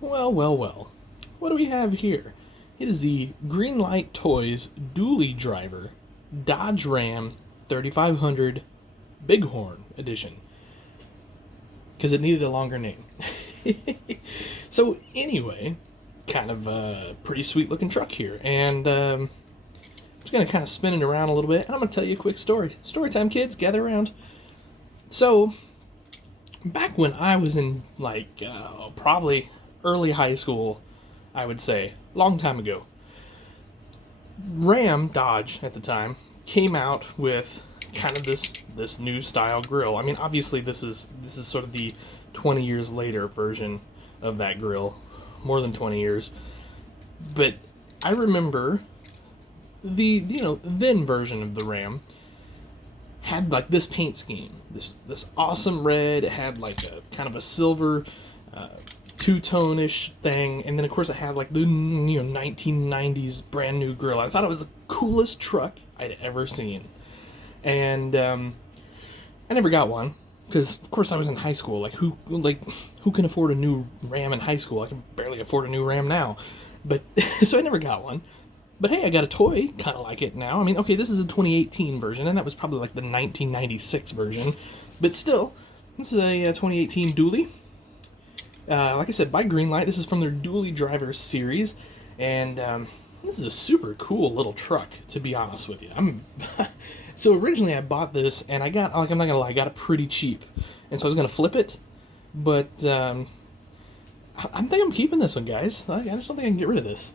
Well, well, well. What do we have here? It is the Greenlight Toys Dually Driver Dodge Ram 3500 Bighorn Edition. Because it needed a longer name. So, anyway, kind of a pretty sweet looking truck here. And I'm just going to kind of spin it around a little bit. And I'm going to tell you a quick story. Story time, kids. Gather around. So, back when I was in, probably early high school, I would say, long time ago, Dodge at the time came out with kind of this new style grill. I mean, obviously this is sort of the 20 years later version of that grill, more than 20 years. But I remember the then version of the Ram had like this paint scheme, this awesome red. It had like a kind of a silver two-tone-ish thing, and then of course it had like the 1990s brand new grill. I thought it was the coolest truck I'd ever seen, and I never got one because of course I was in high school. Who can afford a new Ram in high school? I can barely afford a new Ram now, but so I never got one. But hey, I got a toy kind of like it now. I mean, okay, this is a 2018 version, and that was probably like the 1996 version, but still, this is a 2018 dually. Like I said, by Greenlight. This is from their Dually Driver series, and this is a super cool little truck, to be honest with you. So originally I bought this, and I got, like, I'm not gonna lie, I got it pretty cheap, and so I was gonna flip it, but I think I'm keeping this one, guys. I just don't think I can get rid of this.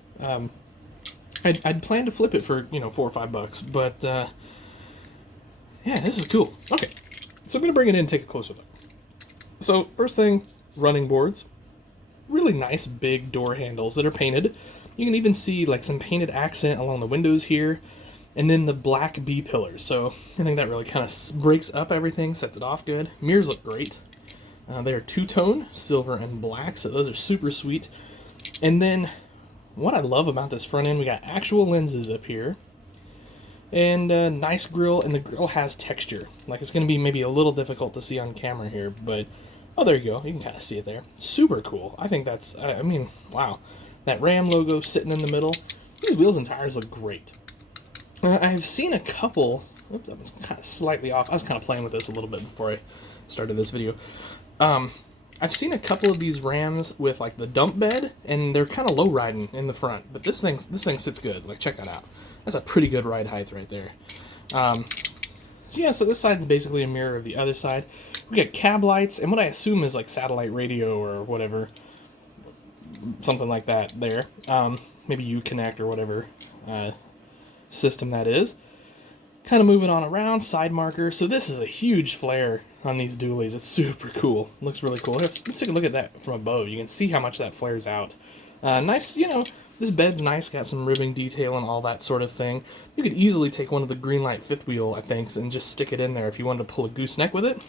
I'd planned to flip it for $4 or $5, but yeah, this is cool. Okay, so I'm gonna bring it in and take a closer look. So first thing, running boards, really nice big door handles that are painted. You can even see like some painted accent along the windows here, and then the black B pillars. So I think that really kind of breaks up everything, sets it off good. Mirrors look great. They are two-tone, silver and black, so those are super sweet. And then what I love about this front end, we got actual lenses up here, and a nice grill, and the grill has texture. Like, it's going to be maybe a little difficult to see on camera here, but oh, there you go. You can kind of see it there. Super cool. I think that's, I mean, wow. That Ram logo sitting in the middle. These wheels and tires look great. I've seen a couple, oops, that was kind of slightly off. I was kind of playing with this a little bit before I started this video. I've seen a couple of these Rams with like the dump bed, and they're kind of low riding in the front, but this thing sits good. Like, check that out. That's a pretty good ride height right there. So this side's basically a mirror of the other side. We got cab lights, and what I assume is like satellite radio or whatever, something like that there. Maybe Uconnect or whatever system that is. Kind of moving on around, side marker. So this is a huge flare on these dualies. It's super cool. Looks really cool. Let's take a look at that from above. You can see how much that flares out. Nice, this bed's nice. Got some ribbing detail and all that sort of thing. You could easily take one of the Greenlight fifth wheel, I think, and just stick it in there if you wanted to pull a gooseneck with it.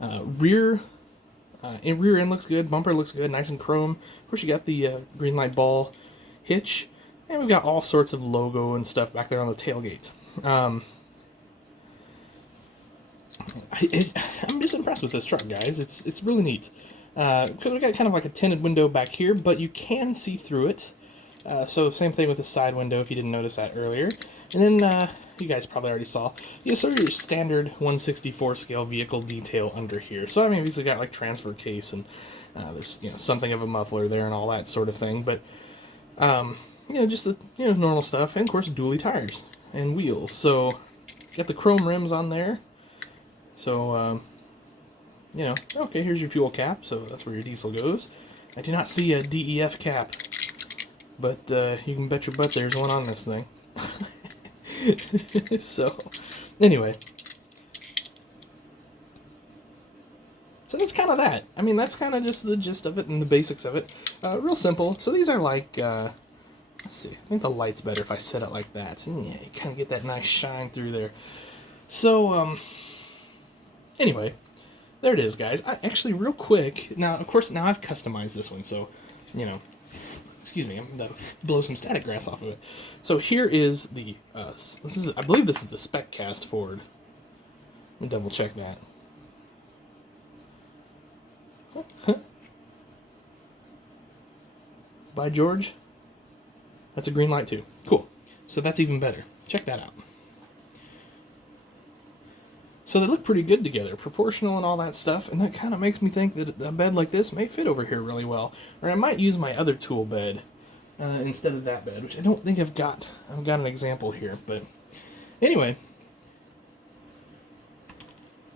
Rear end looks good. Bumper looks good. Nice and chrome. Of course, you got the Greenlight ball hitch. And we've got all sorts of logo and stuff back there on the tailgate. I'm just impressed with this truck, guys. It's really neat. Because we got kind of like a tinted window back here, but you can see through it. So same thing with the side window if you didn't notice that earlier. And then you guys probably already saw, sort of your standard 1/64 scale vehicle detail under here. So I mean, we've got like transfer case, and there's something of a muffler there and all that sort of thing. But just the normal stuff, and of course dually tires and wheels. So got the chrome rims on there. So okay, here's your fuel cap. So that's where your diesel goes. I do not see a DEF cap, but you can bet your butt there's one on this thing. So anyway, so that's kind of that. I mean, that's kind of just the gist of it and the basics of it. Real simple. So these are like, let's see, I think the light's better if I set it like that. Yeah, you kind of get that nice shine through there. So, anyway, there it is, guys. Actually, real quick, now, of course, now I've customized this one, so, excuse me, I'm going to blow some static grass off of it. So here is the, I believe this is the spec cast Ford. Let me double check that. by George. That's a Greenlight too. Cool. So that's even better. Check that out. So they look pretty good together, proportional and all that stuff, and that kind of makes me think that a bed like this may fit over here really well. Or I might use my other tool bed instead of that bed, which I don't think I've got an example here. But anyway,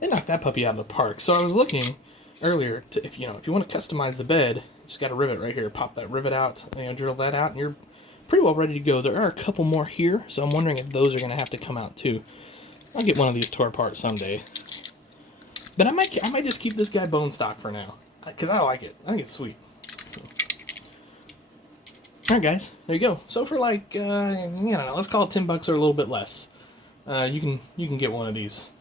they knocked that puppy out of the park. So I was looking earlier to, if you want to customize the bed, you just got a rivet right here. Pop that rivet out, drill that out, and you're pretty well ready to go. There are a couple more here, so I'm wondering if those are going to have to come out too. I'll get one of these tore apart someday. But I might just keep this guy bone stock for now, because I like it. I think it's sweet. So. Alright guys, there you go. So for like, let's call it $10 or a little bit less. You can get one of these.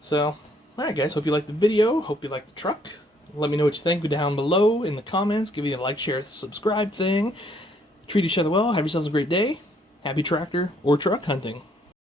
So, alright guys, hope you liked the video, hope you liked the truck. Let me know what you think down below in the comments. Give me a like, share, subscribe thing. Treat each other well, have yourselves a great day. Happy tractor or truck hunting.